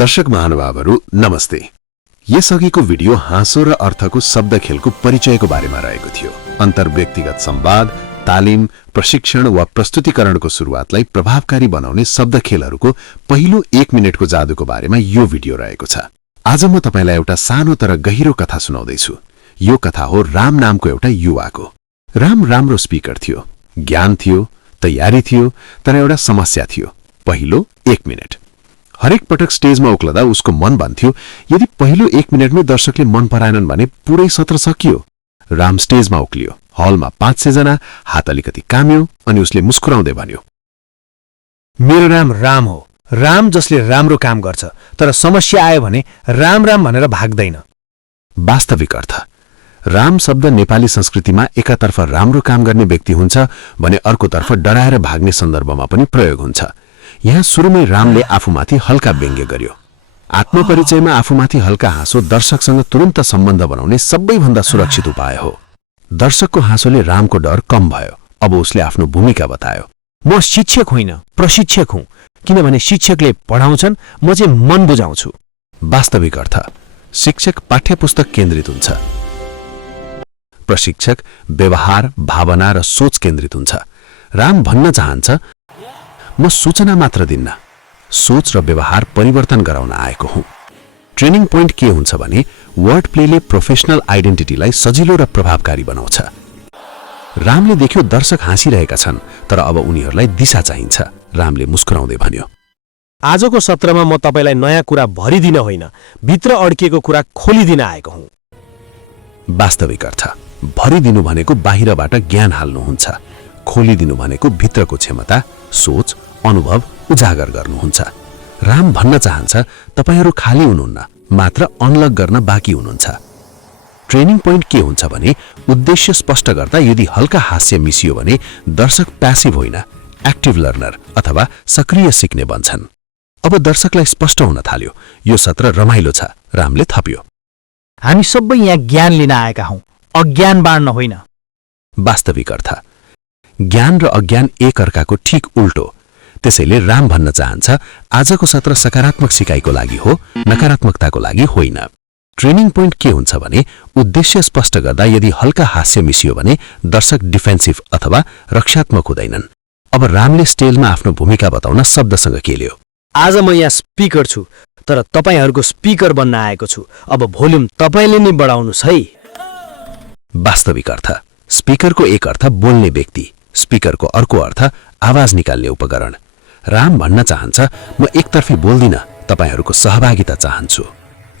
दर्शक महानुभावहरू नमस्ते। यसअघिको भिडियो हाँसो र अर्थको शब्द खेलको परिचयको बारेमा रहेको थियो। अन्तर्व्यक्तिगत संवाद, तालिम, प्रशिक्षण वा प्रस्तुतिकरणको सुरुवातलाई प्रभावकारी बनाउने शब्द खेलहरूको पहिलो 1 मिनेटको जादुको बारेमा यो भिडियो रहेको छ। आज म तपाईलाई एउटा सानो तर गहिरो कथा सुनाउँदैछु। यो कथा हो राम नामको एउटा युवाको। राम राम्रो स्पिकर थियो, ज्ञान थियो, तयारी थियो, तर एउटा समस्या थियो, पहिलो 1 मिनेट। हरेक पटक स्टेजमा उक्लदा उसको मन भन्थ्यो, यदि पहिलो 1 मिनेटमै दर्शकले मन पराएनन् भने पुरै सत्र सकियो। राम स्टेजमा उक्लियो, हलमा 500 जना, हात अलिकति काम्यो अनि उसले मुस्कुराउँदै भन्यो, मेरो नाम राम हो। राम जसले राम्रो काम गर्छ, तर समस्या आयो भने राम राम भनेर भाग्दैन। वास्तविक अर्थ राम शब्द नेपाली संस्कृतिमा एकातर्फ राम्रो काम गर्ने व्यक्ति हुन्छ भने अर्कोतर्फ डराएर भाग्ने सन्दर्भमा पनि प्रयोग हुन्छ। यहाँ सुरुमै रामले आफूमाथि हल्का व्यङ्ग्य गर्यो। आत्मपरिचयमा आफूमाथि हल्का हाँसो दर्शकसँग तुरन्त सम्बन्ध बनाउने सबैभन्दा सुरक्षित उपाय हो। दर्शकको हाँसोले रामको डर कम भयो। अब उसले आफ्नो भूमिका बतायो, म शिक्षक होइन, प्रशिक्षक हुँ। किनभने शिक्षकले पढाउँछन्, म चाहिँ मन बुझाउँछु। वास्तविक अर्थ शिक्षक पाठ्यपुस्तक केन्द्रित हुन्छ, प्रशिक्षक व्यवहार, भावना र सोच केन्द्रित हुन्छ। राम भन्न चाहन्छ, म सूचना मात्र दिन्न, सोच र व्यवहार परिवर्तन गराउन आएको हुँ। ट्रेनिङ पोइन्ट के हुन्छ भने वर्ड प्लेले प्रोफेसनल आइडेन्टिटीलाई सजिलो र प्रभावकारी बनाउँछ। रामले देख्यो दर्शक हाँसिरहेका छन्, तर अब उनीहरूलाई दिशा चाहिन्छ। रामले मुस्कुराउँदै भन्यो, आजको सत्रमा म तपाईलाई नयाँ कुरा भरिदिन होइन, भित्र अड्किएको कुरा खोलिदिन आएको हुँ। वास्तविक अर्थ भरिदिनु भनेको बाहिरबाट ज्ञान हाल्नु हुन्छ, खोलिदिनु भनेको भित्रको क्षमता, सोच, अनुभव उजागर गर्नुहुन्छ। राम भन्न चाहन्छ, तपाईहरू खाली हुनुहुन्न, मात्र अनलक गर्न बाँकी हुनुहुन्छ। ट्रेनिङ पोइन्ट के हुन्छ भने उद्देश्य स्पष्ट गर्दा यदि हल्का हास्य मिसियो भने दर्शक प्यासिभ होइन, एक्टिभ लर्नर अथवा सक्रिय सिक्ने बन्छन्। अब दर्शकलाई स्पष्ट हुन थाल्यो, यो सत्र रमाइलो छ। रामले थप्यो, हामी सबै यहाँ ज्ञान लिन आएका हौं, अज्ञान बाँड्न होइन। वास्तविक अर्थ ज्ञान र अज्ञान एक अर्काको ठीक उल्टो। त्यसैले राम भन्न चाहन्छ, आजको सत्र सकारात्मक सिकाइको लागि हो, नकारात्मकताको लागि होइन। ट्रेनिङ पोइन्ट के हुन्छ भने उद्देश्य स्पष्ट गर्दा यदि हल्का हास्य मिसियो भने दर्शक डिफेन्सिभ अथवा रक्षात्मक हुँदैनन्। अब रामले स्टेजमा आफ्नो भूमिका बताउन शब्दसँग केल्यो, आज म यहाँ स्पिकर छु, तर तपाईहरूको स्पिकर बन्न आएको छु। अब भोल्युम तपाईले नै बढाउनुस् है। वास्तविक अर्थ स्पिकरको एक अर्थ बोल्ने व्यक्ति, स्पिकरको अर्को अर्थ आवाज निकाल्ने उपकरण। राम भन्न चाहन्छ, म एकतर्फी बोल्दिन, तपाईहरूको सहभागिता चाहन्छु।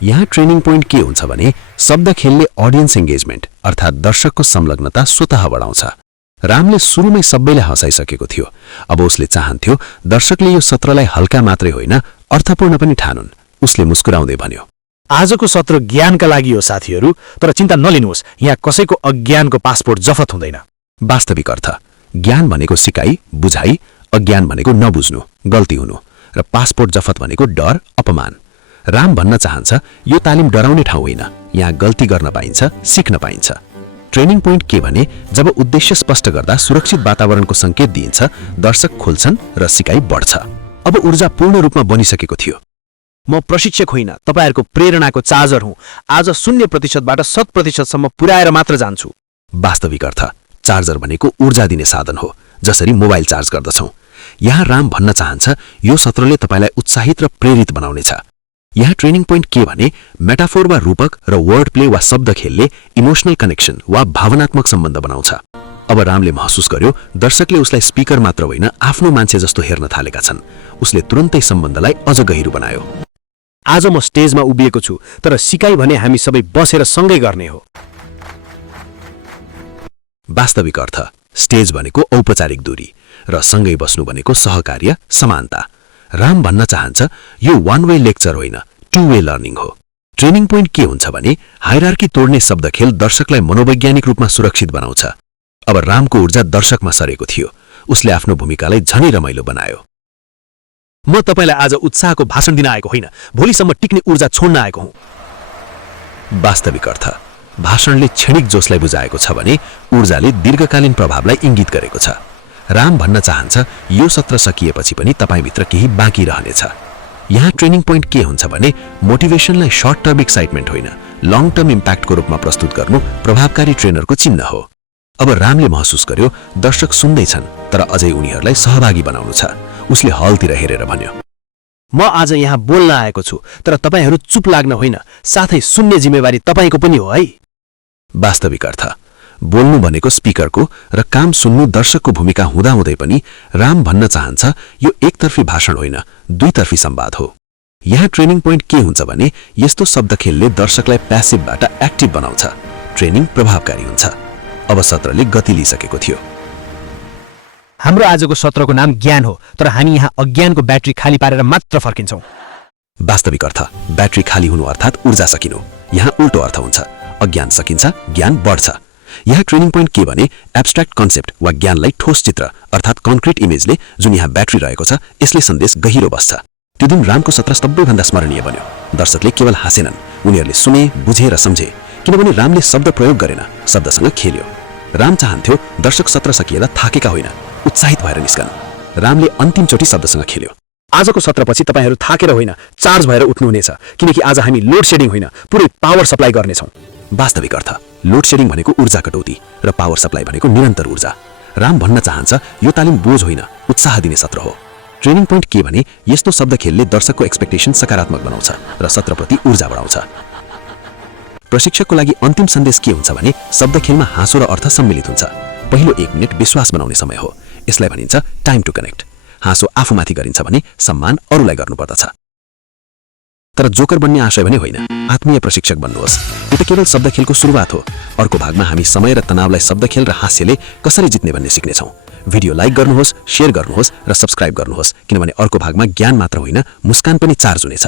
यहाँ ट्रेनिङ पोइन्ट के हुन्छ भने शब्द खेलले अडियन्स एंगेजमेन्ट अर्थात् दर्शकको संलग्नता स्वतः बढाउँछ। रामले सुरुमै सबैलाई हँसाइसकेको थियो। अब उसले चाहन्थ्यो दर्शकले यो सत्रलाई हल्का मात्रै होइन, अर्थपूर्ण पनि ठानुन्। उसले मुस्कुराउँदै भन्यो, आजको सत्र ज्ञानका लागि हो साथीहरू, तर चिन्ता नलिनुहोस्, यहाँ कसैको अज्ञानको पासपोर्ट जफत हुँदैन। वास्तविक अर्थ ज्ञान भनेको सिकाइ, बुझाइ, अज्ञान भनेको नबुझ्नु, गल्ती हुनु, र पासपोर्ट जफत भनेको डर, अपमान। राम भन्न चाहन्छ, यो तालिम डराउने ठाउँ होइन, यहाँ गल्ती गर्न पाइन्छ, सिक्न पाइन्छ। ट्रेनिङ पोइन्ट के भने जब उद्देश्य स्पष्ट गर्दा सुरक्षित वातावरणको संकेत दिइन्छ, दर्शक खुल्छन् र सिकाइ बढ्छ। अब ऊर्जा पूर्ण रूपमा बनिसकेको थियो। म प्रशिक्षक होइन, तपाईहरूको प्रेरणाको चार्जर हुँ। आज 0%बाट 100%सम्म पुर्याएर मात्र जान्छु। वास्तविक अर्थ चार्जर भनेको ऊर्जा दिने साधन हो, जसरी मोबाइल चार्ज गर्दछौं। यहाँ राम भन्न चाहन्छ, यो सत्रले तपाईलाई उत्साहित र प्रेरित बनाउनेछ। यहाँ ट्रेनिङ पोइन्ट के भने मेटाफोर वा रूपक र वर्ड प्ले वा शब्द खेलले इमोशनल कनेक्सन वा भावनात्मक सम्बन्ध बनाउँछ। अब रामले महसुस गर्यो दर्शकले उसलाई स्पिकर मात्र होइन, आफ्नो मान्छे जस्तो हेर्न थालेका छन्। उसले तुरन्तै सम्बन्धलाई अझ गहिरो बनायो। आज म स्टेजमा उभिएको छु, तर सिकाइ भने हामी सबै बसेर सँगै गर्ने हो। वास्तविक अर्थ स्टेज भनेको औपचारिक दूरी र सँगै बस्नु भनेको सहकार्य, समानता। राम भन्न चाहन्छ, यो वान वे लेक्चर होइन, 2 वे लर्निङ हो। ट्रेनिङ पोइन्ट के हुन्छ भने हायरार्की तोड्ने शब्द खेल दर्शकलाई मनोवैज्ञानिक रूपमा सुरक्षित बनाउँछ। अब रामको ऊर्जा दर्शकमा सरेको थियो। उसले आफ्नो भूमिकालाई झनै रमाइलो बनायो। म तपाईलाई आज उत्साहको भाषण दिन आएको होइन, भोलिसम्म टिक्ने ऊर्जा छोड्न आएको हुँ। वास्तविक अर्थ भाषणले क्षणिक जोशलाई बुझाएको छ भने ऊर्जाले दीर्घकालीन प्रभावलाई इंगित गरेको छ। राम भन्न चाहन्छ, यो सत्र सकिएपछि पनि तपाईभित्र केही बाँकी रहनेछ। यहाँ ट्रेनिङ पोइन्ट के हुन्छ भने मोटिभेसनलाई सर्ट टर्म एक्साइटमेन्ट होइन, लङ टर्म इम्प्याक्टको रूपमा प्रस्तुत गर्नु प्रभावकारी ट्रेनरको चिन्ह हो। अब रामले महसुस गर्यो दर्शक सुन्दैछन्, तर अझै उनीहरूलाई सहभागी बनाउनु छ। उसले हलतिर हेरेर भन्यो, म आज यहाँ बोल्न आएको छु, तर तपाईहरू चुप लाग्न होइन, साथै सुन्ने जिम्मेवारी तपाईको पनि हो है। वास्तविक अर्थ बोल्नु भनेको स्पिकरको र काम सुन्नु दर्शकको भूमिका हुँदाहुँदै पनि राम भन्न चाहन्छ यो एकतर्फी भाषण होइन, दुईतर्फी संवाद हो। यहाँ ट्रेनिङ पोइन्ट के हुन्छ भने यस्तो शब्द खेलले दर्शकलाई प्यासिभबाट एक्टिभ बनाउँछ, ट्रेनिङ प्रभावकारी हुन्छ। अब सत्रले गति लिइसकेको थियो। हाम्रो आजको सत्रको नाम ज्ञान हो, तर हामी यहाँ अज्ञानको ब्याट्री खाली पारेर मात्र फर्किन्छौं। वास्तविक अर्थ ब्याट्री खाली हुनु अर्थात् ऊर्जा सकिनु। यहाँ उल्टो अर्थ हुन्छ, अज्ञान सकिन्छ, ज्ञान बढ्छ। यहाँ ट्रेनिङ पोइन्ट के भने एब्स्ट्र्याक्ट कन्सेप्ट वा ज्ञानलाई ठोस चित्र अर्थात् कन्क्रिट इमेजले जुन यहाँ ब्याट्री रहेको छ यसले सन्देश गहिरो बस्छ। त्यो दिन रामको सत्र सबैभन्दा स्मरणीय बन्यो। दर्शकले केवल हाँसेनन्, उनीहरूले सुने, बुझे र सम्झे, किनभने रामले शब्द प्रयोग गरेन, शब्दसँग खेल्यो। राम चाहन्थ्यो दर्शक सत्र सकिएला थाकेका होइन, उत्साहित भएर निस्कन्। रामले अन्तिमचोटि शब्दसँग खेल्यो। आजको सत्रपछि तपाईहरू थाकेर होइन, चार्ज भएर उठ्नुहुनेछ, किनकि आज हामी लोड सेडिङ होइन, पुरै पावर सप्लाई गर्नेछौँ। वास्तविक अर्थ लोड सेडिङ भनेको ऊर्जा कटौती र पावर सप्लाई भनेको निरन्तर ऊर्जा। राम भन्न चाहन्छ यो तालिम बोझ होइन, उत्साह दिने सत्र हो। ट्रेनिङ पोइन्ट के भने यस्तो शब्द खेलले दर्शकको एक्सपेक्टेसन सकारात्मक बनाउँछ र सत्रप्रति ऊर्जा बढाउँछ। प्रशिक्षकको लागि अन्तिम सन्देश के हुन्छ भने शब्द खेलमा हाँसो र अर्थ सम्मिलित हुन्छ। पहिलो 1 मिनेट विश्वास बनाउने समय हो, यसलाई भनिन्छ टाइम टु कनेक्ट। हाँसो आफूमाथि गरिन्छ भने सम्मान अरूलाई गर्नुपर्दछ। तर जोकर बन्ने आशय भने होइन, आत्मीय प्रशिक्षक बन्नुहोस्। यो त केवल शब्द खेलको सुरुवात हो। अर्को भागमा हामी समय र तनावलाई शब्द खेल र हास्यले कसरी जित्ने भन्ने सिक्नेछौँ। भिडियो लाइक गर्नुहोस्, शेयर गर्नुहोस् र सब्स्क्राइब गर्नुहोस्, किनभने अर्को भागमा ज्ञान मात्र होइन मुस्कान पनि चार्ज हुनेछ।